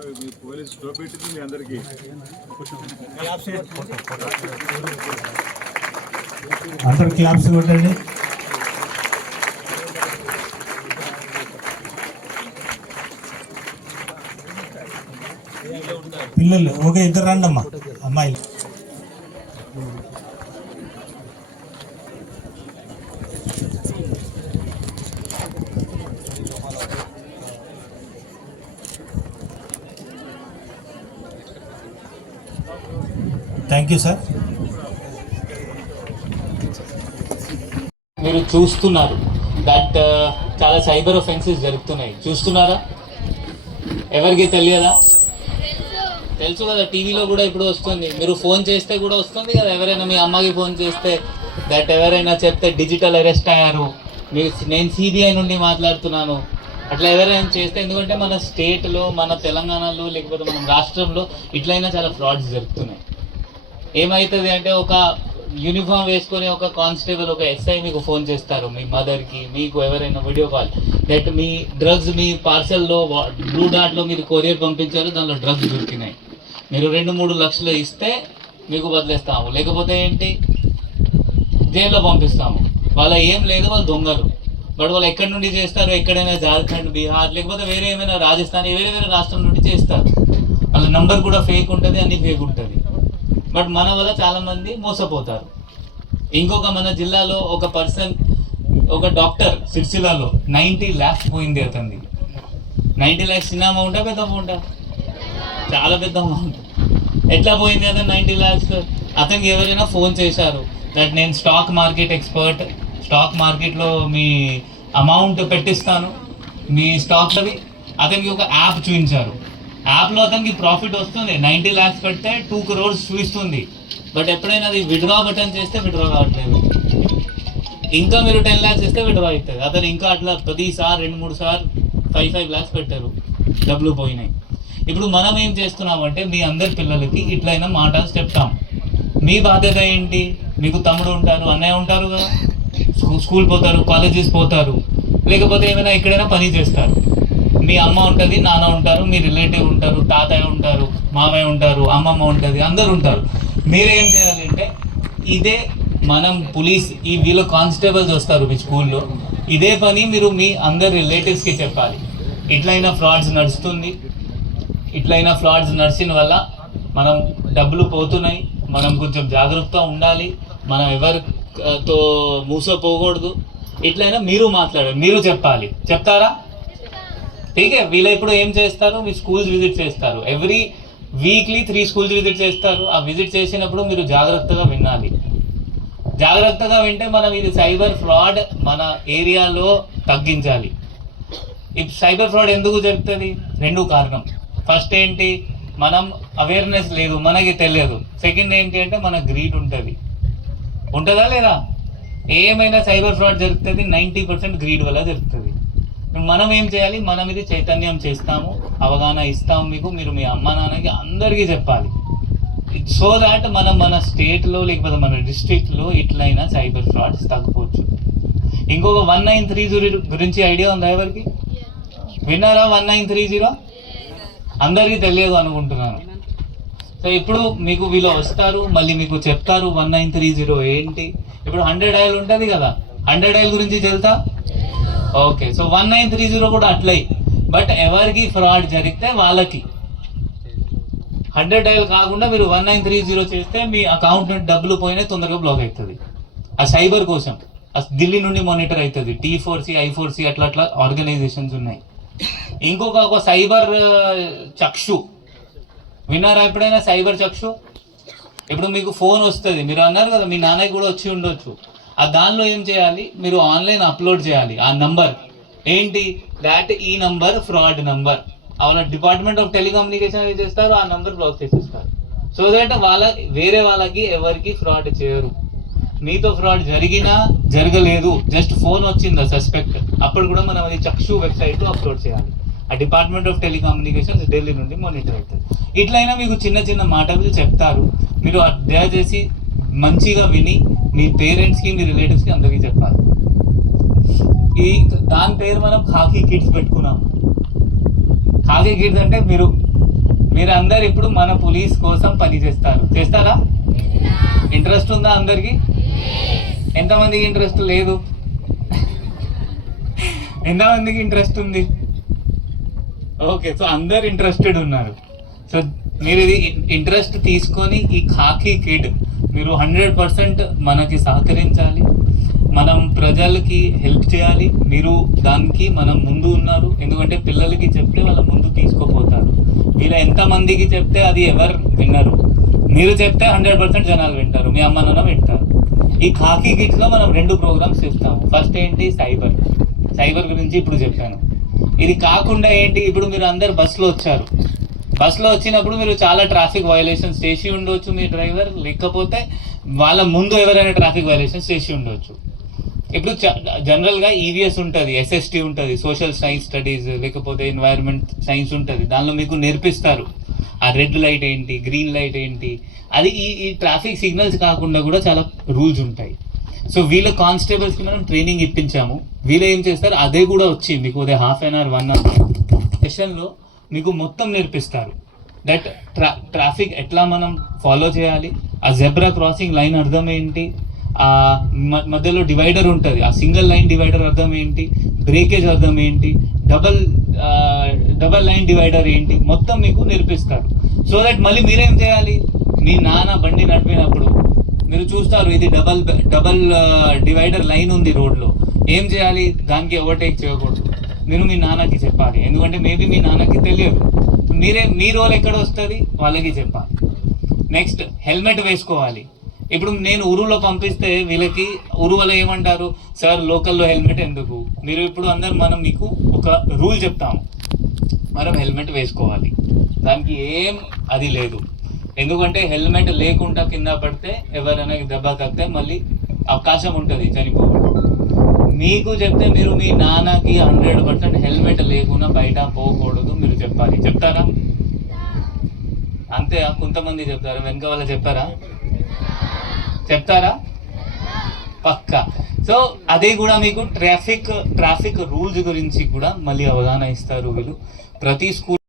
Police స్టో పెట్టింది మీ అందరికీ. అందరు క్లాప్స్ కొట్టండి. పిల్లలు ఒక ఇద్దరు రండి అమ్మా, అమ్మాయిలు. Thank you sir. మీరు చూస్తున్నారు దట్ చాలా సైబర్ ఒఫెన్సెస్ జరుగుతున్నాయి. చూస్తున్నారా? ఎవరికి తెలియదా? తెలుసు కదా, టీవీలో కూడా ఇప్పుడు వస్తుంది. మీరు ఫోన్ చేస్తే కూడా వస్తుంది కదా. ఎవరైనా మీ అమ్మకి ఫోన్ చేస్తే దట్ ఎవరైనా చెప్తే డిజిటల్ అరెస్ట్ అయ్యారు, నేను సిబిఐ నుండి మాట్లాడుతున్నాను, అట్లా ఎవరైనా చేస్తే. ఎందుకంటే మన స్టేట్లో, మన తెలంగాణలో, లేకపోతే మన రాష్ట్రంలో ఇట్లయినా చాలా ఫ్రాడ్స్ జరుగుతున్నాయి. ఏమవుతుంది అంటే ఒక యూనిఫామ్ వేసుకొని ఒక కానిస్టేబుల్, ఒక ఎస్ఐ మీకు ఫోన్ చేస్తారు, మీ మదర్కి, మీకు ఎవరైనా వీడియో కాల్ దట్ మీ డ్రగ్స్ మీ పార్సల్లో బ్లూ డార్ట్లో మీరు కొరియర్ పంపించారు, దానిలో డ్రగ్స్ దొరికినాయి, మీరు 2-3 లక్షలు ఇస్తే మీకు వదిలేస్తాము, లేకపోతే ఏంటి జైల్లో పంపిస్తాము. వాళ్ళ ఏం లేదు, వాళ్ళు దొంగలు. బట్ వాళ్ళు ఎక్కడి నుండి చేస్తారు? ఎక్కడైనా జార్ఖండ్, బీహార్, లేకపోతే వేరే ఏమైనా రాజస్థాన్, వేరే వేరే రాష్ట్రం నుండి చేస్తారు. వాళ్ళ నంబర్ కూడా ఫేక్ ఉంటుంది, అన్ని ఫేక్ ఉంటుంది. బట్ మన వల్ల చాలా మంది మోసపోతారు. ఇంకొక మన జిల్లాలో ఒక పర్సన్, ఒక డాక్టర్ సిరిసిల్లలో 90 lakhs పోయింది అతనిది. 90 lakhs చిన్న అమౌంటా పెద్ద అమౌంటా? చాలా పెద్ద అమౌంట్. ఎట్లా పోయింది అతను 90 lakhs? అతనికి ఎవరైనా ఫోన్ చేశారు దట్ నేను స్టాక్ మార్కెట్ ఎక్స్పర్ట్, స్టాక్ మార్కెట్లో మీ అమౌంట్ పెట్టిస్తాను, మీ స్టాక్స్ అవి. అతనికి ఒక యాప్ చూపించారు. యాప్లో అతనికి ప్రాఫిట్ వస్తుంది. 90 lakhs పెడితే 2 crores చూపిస్తుంది. బట్ ఎప్పుడైనా అది విడ్రా బటన్ చేస్తే విడ్రా కావట్లేదు. ఇంకా మీరు 10 lakhs ఇస్తే విడ్రా అవుతుంది. అతను ఇంకా అట్లా ప్రతిసారి 2-3 సార్లు 5 lakhs పెట్టారు, డబ్బులు పోయినాయి. ఇప్పుడు మనం ఏం చేస్తున్నామంటే మీ అందరి పిల్లలకి ఇట్లయినా మాటలు చెప్తాం. మీ బాధ్యత ఏంటి? మీకు తమ్ముడు ఉంటారు, అన్నయ్య ఉంటారు కదా, స్కూల్ పోతారు, కాలేజెస్ పోతారు, లేకపోతే ఏమైనా ఎక్కడైనా పని చేస్తారు. మీ అమ్మ ఉంటుంది, నాన్న ఉంటారు, మీ రిలేటివ్ ఉంటారు, తాతయ్య ఉంటారు, మామయ్య ఉంటారు, అమ్మమ్మ ఉంటుంది, అందరు ఉంటారు. మీరేం చేయాలంటే ఇదే మనం పోలీస్ వీళ్ళు కానిస్టేబుల్స్ వస్తారు మీ స్కూల్లో, ఇదే పని మీరు మీ అందరు రిలేటివ్స్కి చెప్పాలి. ఇట్లయినా ఫ్రాడ్స్ నడుస్తుంది, ఇట్లయినా ఫ్రాడ్స్ నడిచిన వల్ల మనం డబ్బులు పోతున్నాయి, మనం కొంచెం జాగ్రత్తగా ఉండాలి, మనం ఎవరితో మూసపోకూడదు. ఇట్లయినా మీరు మాట్లాడాలి, మీరు చెప్పాలి. చెప్తారా? ఠీకే. వీళ్ళ ఇప్పుడు ఏం చేస్తారు, మీ స్కూల్స్ విజిట్ చేస్తారు. ఎవ్రీ వీక్లీ 3 schools విజిట్ చేస్తారు. ఆ విజిట్ చేసినప్పుడు మీరు జాగ్రత్తగా వినాలి. జాగ్రత్తగా వింటే మనం ఇది సైబర్ ఫ్రాడ్ మన ఏరియాలో తగ్గించాలి. ఈ సైబర్ ఫ్రాడ్ ఎందుకు జరుగుతుంది? 2 కారణం. ఫస్ట్ ఏంటి, మనం అవేర్నెస్ లేదు, మనకి తెలియదు. సెకండ్ ఏంటి అంటే మన గ్రీడ్ ఉంటుంది. ఉంటుందా లేదా? ఏమైనా సైబర్ ఫ్రాడ్ జరుగుతుంది 90% గ్రీడ్ వల్ల జరుగుతుంది. మనం ఏం చేయాలి? మనం ఇది చైతన్యం చేస్తాము, అవగాహన ఇస్తాము మీకు. మీరు మీ అమ్మ నాన్నకి అందరికీ చెప్పాలి. సో దాట్ మనం మన స్టేట్లో లేకపోతే మన డిస్ట్రిక్ట్లో ఇట్లయినా సైబర్ ఫ్రాడ్స్ తగ్గిపోవచ్చు. ఇంకొక 1930 గురించి ఐడియా ఉందా ఎవరికి? విన్నారా? 1930 అందరికీ తెలియదు అనుకుంటున్నాను. సో ఇప్పుడు మీకు వీళ్ళు వస్తారు, మళ్ళీ మీకు చెప్తారు 1930 ఏంటి. ఇప్పుడు 100 dial ఉంటుంది కదా, 100 dial గురించి తెలుసా? ఓకే. సో 1930 కూడా అట్లయి. బట్ ఎవరికి ఫ్రాడ్ జరిగితే వాళ్ళకి 100 dial కాకుండా మీరు 1930 చేస్తే మీ అకౌంట్ నుండి డబ్బులు పోయినా తొందరగా బ్లాక్ అవుతుంది. ఆ సైబర్ కోసం ఢిల్లీ నుండి మానిటర్ అవుతుంది. T4C, I4C అట్లా ఆర్గనైజేషన్స్ ఉన్నాయి. ఇంకొక సైబర్ చక్షు విన్నారా ఎప్పుడైనా? సైబర్ చక్షు. ఇప్పుడు మీకు ఫోన్ వస్తుంది, మీరు అన్నారు కదా మీ నాన్నకి కూడా వచ్చి ఉండొచ్చు. ఆ దానిలో ఏం చేయాలి, మీరు ఆన్లైన్ అప్లోడ్ చేయాలి ఆ నంబర్ ఏంటి, దాట్ ఈ నంబర్ ఫ్రాడ్ నంబర్. వాళ్ళ డిపార్ట్మెంట్ ఆఫ్ టెలికమ్యూనికేషన్ ఏం చేస్తారు, ఆ నంబర్ బ్లాక్ చేసేస్తారు. సో దట్ వేరే వాళ్ళకి ఎవరికి ఫ్రాడ్ చేయరు. మీతో ఫ్రాడ్ జరిగినా జరగలేదు, జస్ట్ ఫోన్ వచ్చిందా సస్పెక్ట్, అప్పుడు కూడా మనం అది చక్షు వెబ్సైట్లో అప్లోడ్ చేయాలి. ఆ డిపార్ట్మెంట్ ఆఫ్ టెలికమ్యూనికేషన్స్ ఢిల్లీ నుండి మానిటర్ అవుతుంది. ఇట్లయినా మీకు చిన్న చిన్న మాటలు చెప్తారు, మీరు దయచేసి మంచిగా విని మీ పేరెంట్స్కి, మీ రిలేటివ్స్కి అందరికీ చెప్పాలి. దాని పేరు మనం ఖాకీ కిడ్స్ పెట్టుకున్నాం. ఖాకీ కిడ్స్ అంటే మీరు మీరందరు ఇప్పుడు మన పోలీస్ కోసం పని చేస్తారు. చేస్తారా? ఇంట్రెస్ట్ ఉందా అందరికి? ఎంతమందికి ఇంట్రెస్ట్ లేదు? ఎంతమందికి ఇంట్రెస్ట్ ఉంది? ఓకే, సో అందరు ఇంట్రెస్టెడ్ ఉన్నారు. సో మీరు ఇది ఇంట్రెస్ట్ తీసుకొని ఈ ఖాకీ కిడ్ మీరు 100% మనకి సహకరించాలి. మనం ప్రజలకి హెల్ప్ చేయాలి. మీరు దానికి మనం ముందు ఉన్నారు. ఎందుకంటే పిల్లలకి చెప్తే వాళ్ళ ముందు తీసుకుపోతారు. మీరు ఎంతమందికి చెప్తే అది ఎవరు వినరు. మీరు చెప్తే 100% జనాలు వింటారు. మీ అమ్మ నాన్న వింటారు. ఈ ఖాకీ కిడ్స్లో మనం 2 ప్రోగ్రామ్స్ ఇస్తాము. ఫస్ట్ ఏంటి? సైబర్ గురించి ఇప్పుడు చెప్పాను. ఇది కాకుండా ఏంటి, ఇప్పుడు మీరు అందరు బస్సులో వచ్చారు. బస్సులో వచ్చినప్పుడు మీరు చాలా ట్రాఫిక్ వయలేషన్స్ చేసి ఉండవచ్చు మీ డ్రైవర్, లేకపోతే వాళ్ళ ముందు ఎవరైనా ట్రాఫిక్ వయలేషన్స్ చేసి ఉండవచ్చు. ఇప్పుడు జనరల్గా ఈవీఎస్ ఉంటుంది, SST ఉంటుంది, సోషల్ సైన్స్ స్టడీస్, లేకపోతే ఎన్వైరన్మెంట్ సైన్స్ ఉంటుంది. దానిలో మీకు నేర్పిస్తారు ఆ రెడ్ లైట్ ఏంటి, గ్రీన్ లైట్ ఏంటి. అది ఈ ట్రాఫిక్ సిగ్నల్స్ కాకుండా కూడా చాలా రూల్స్ ఉంటాయి. సో వీళ్ళ కానిస్టేబుల్స్కి మనం ట్రైనింగ్ ఇప్పించాము. వీళ్ళు ఏం చేస్తారు, అదే కూడా వచ్చి మీకు ఉదయం ½ an hour 1 hour సెషన్లో మీకు మొత్తం నేర్పిస్తారు. దట్ ట్రాఫిక్ ఎట్లా మనం ఫాలో చేయాలి, ఆ జెబ్రా క్రాసింగ్ లైన్ అర్థం ఏంటి, ఆ మధ్యలో డివైడర్ ఉంటుంది, ఆ సింగిల్ లైన్ డివైడర్ అర్థం ఏంటి, బ్రేకేజ్ అర్థం ఏంటి, డబల్ లైన్ డివైడర్ ఏంటి, మొత్తం మీకు నేర్పిస్తారు. సో దట్ మళ్ళీ మీరేం చేయాలి, మీ నాన్న బండి నడిపినప్పుడు మీరు చూస్తారు ఇది డబల్ డివైడర్ లైన్ ఉంది రోడ్లో, ఏం చేయాలి, దానికి ఓవర్టేక్ చేయకూడదు. మీరు మీ నాన్నకి చెప్పాలి. ఎందుకంటే మేబీ మీ నాన్నకి తెలియదు. మీ రోల్ ఎక్కడ వస్తుంది వాళ్ళకి చెప్పాలి. నెక్స్ట్ హెల్మెట్ వేసుకోవాలి. ఇప్పుడు నేను ఊరులో పంపిస్తే వీళ్ళకి ఊరు వాళ్ళు ఏమంటారు, సార్ లోకల్లో హెల్మెట్ ఎందుకు? మీరు ఇప్పుడు మనం మీకు ఒక రూల్ చెప్తాము, మనం హెల్మెట్ వేసుకోవాలి. దానికి ఏం అది లేదు. ఎందుకంటే హెల్మెట్ లేకుండా కింద పడితే ఎవరైనా దెబ్బ తగ్గితే మళ్ళీ అవకాశం ఉంటుంది చనిపోవడం. మీకు చెప్తే మీరు మీ నాన్నకి 100% హెల్మెట్ లేకుండా బయట పోకూడదు మీరు చెప్పాలి. చెప్తారా? అంతే కొంతమంది చెప్తారా? వెనక వాళ్ళు చెప్తారా? పక్కా. సో అదే కూడా మీకు ట్రాఫిక్ రూల్స్ గురించి కూడా మళ్ళీ అవగాహన ఇస్తారు వీళ్ళు. ప్రతి స్కూల్